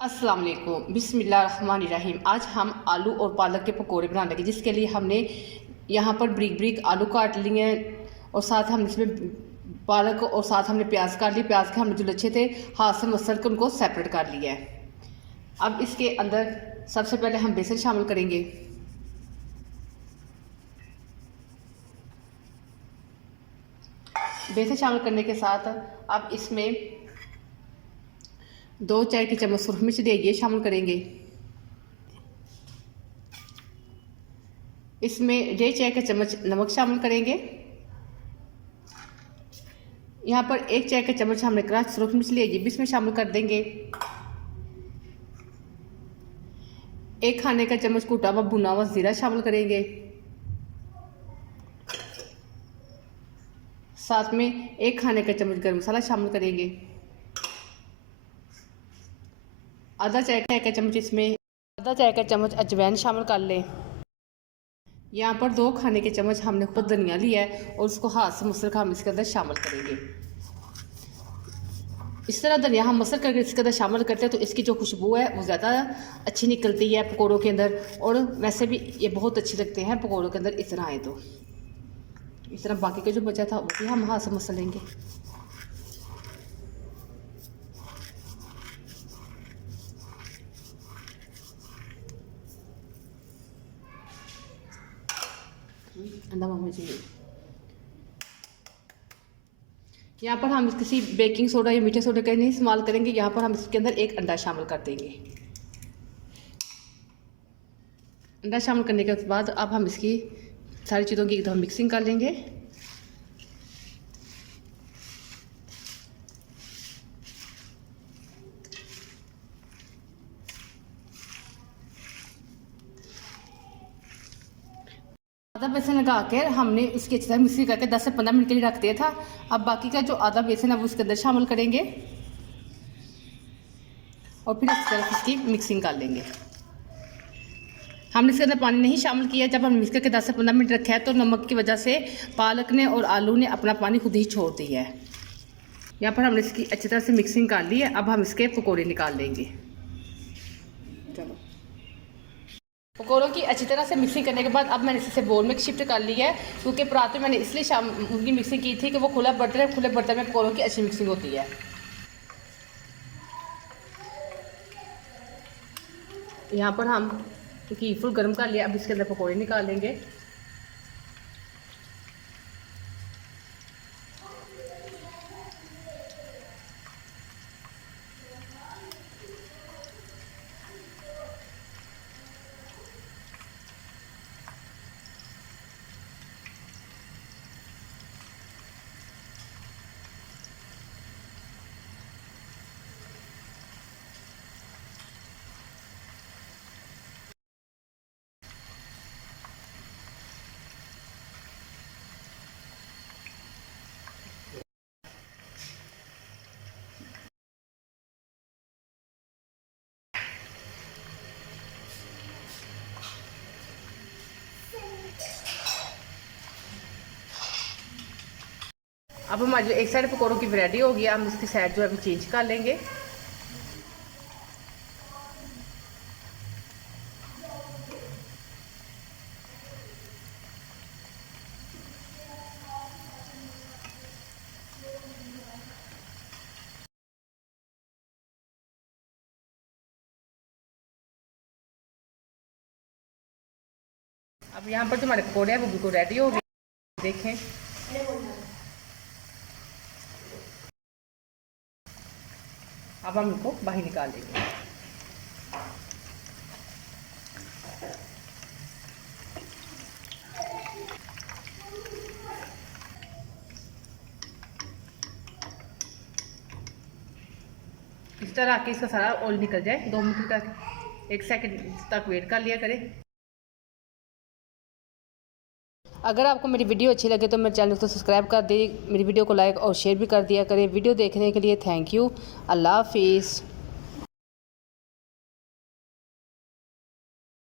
अस्सलाम वालेकुम बिस्मिल्लाहिर्रहमानिर्रहीम। आज हम आलू और पालक के पकोड़े बनाने लगे, जिसके लिए हमने यहाँ पर ब्रिक ब्रिक आलू काट लिए हैं और साथ हम इसमें पालक और साथ हमने प्याज काट ली। प्याज के हमने जो लच्छे थे हाथ से मसल कर उनको सेपरेट कर लिया है। अब इसके अंदर सबसे पहले हम बेसन शामिल करेंगे। बेसन शामिल करने के साथ अब इसमें 2 चाय की चम्मच सुरख मिर्च ये शामिल करेंगे। इसमें 1.5 चाय का चम्मच नमक शामिल करेंगे। यहाँ पर 1 चाय का चम्मच हमने क्रश सुरख मिर्च ये भी इसमें शामिल कर देंगे। 1 खाने का चम्मच कूटा हुआ भुना हुआ जीरा शामिल करेंगे। साथ में 1 खाने का चम्मच गरम मसाला शामिल करेंगे। आधा चाय का चम्मच इसमें आधा चाय का चम्मच अजवाइन शामिल कर लें। यहाँ पर 2 खाने के चम्मच हमने खुद धनिया लिया है और उसको हाथ से मसल कर हम इसके अंदर शामिल करेंगे। इस तरह धनिया हम मसल करके इसके अंदर शामिल करते हैं तो इसकी जो खुशबू है वो ज़्यादा अच्छी निकलती है पकौड़ों के अंदर, और वैसे भी ये बहुत अच्छे लगते हैं पकौड़ों के अंदर इस तरह आए। तो इस तरह बाकी का जो बचा था वो भी हम हाथ से मसल लेंगे। अंडा मम्मी जी यहाँ पर हम किसी बेकिंग सोडा या मीठे सोडे का नहीं इस्तेमाल करेंगे। यहाँ पर हम इसके अंदर 1 अंडा शामिल कर देंगे। अंडा शामिल करने के बाद अब हम इसकी सारी चीज़ों की एकदम मिक्सिंग कर लेंगे। आधा बेसन लगा कर हमने इसकी अच्छी तरह मिक्सिंग करके 10 से 15 मिनट के लिए रख दिया था। अब बाकी का जो आधा बेसन है वो इसके अंदर शामिल करेंगे और फिर इस तरह इसकी मिक्सिंग कर लेंगे। हमने इसके अंदर पानी नहीं शामिल किया। जब हम मिक्स करके 10 से 15 मिनट रखा है तो नमक की वजह से पालक ने और आलू ने अपना पानी खुद ही छोड़ दिया है। यहाँ पर हमने इसकी अच्छी तरह से मिक्सिंग कर ली है। अब हम इसके पकौड़े निकाल लेंगे। चलो, पकौड़ों की अच्छी तरह से मिक्सिंग करने के बाद अब मैंने इसे बोल में शिफ्ट कर लिया है, क्योंकि परात में मैंने इसलिए उनकी मिक्सिंग की थी कि वो खुला बर्तन है, खुले बर्तन में पकौड़ों की अच्छी मिक्सिंग होती है। यहाँ पर हम घी फुल गर्म कर लिया। अब इसके अंदर पकौड़े निकाल लेंगे। अब हमारी जो एक साइड पकौड़ों की वैरायटी होगी, हम इसकी साइड जो है चेंज कर लेंगे। अब यहाँ पर जो हमारे पकौड़े हैं वो बिल्कुल रेडी हो गए, देखें। अब हम इनको बाहर निकाल लेंगे। इस तरह आके इसका सारा ऑयल निकल जाए। 2 मिनट तक 1 सेकंड तक वेट कर लिया करें। अगर आपको मेरी वीडियो अच्छी लगे तो मेरे चैनल को सब्सक्राइब कर दे, मेरी वीडियो को लाइक और शेयर भी कर दिया करें। वीडियो देखने के लिए थैंक यू। अल्लाह हाफिज़।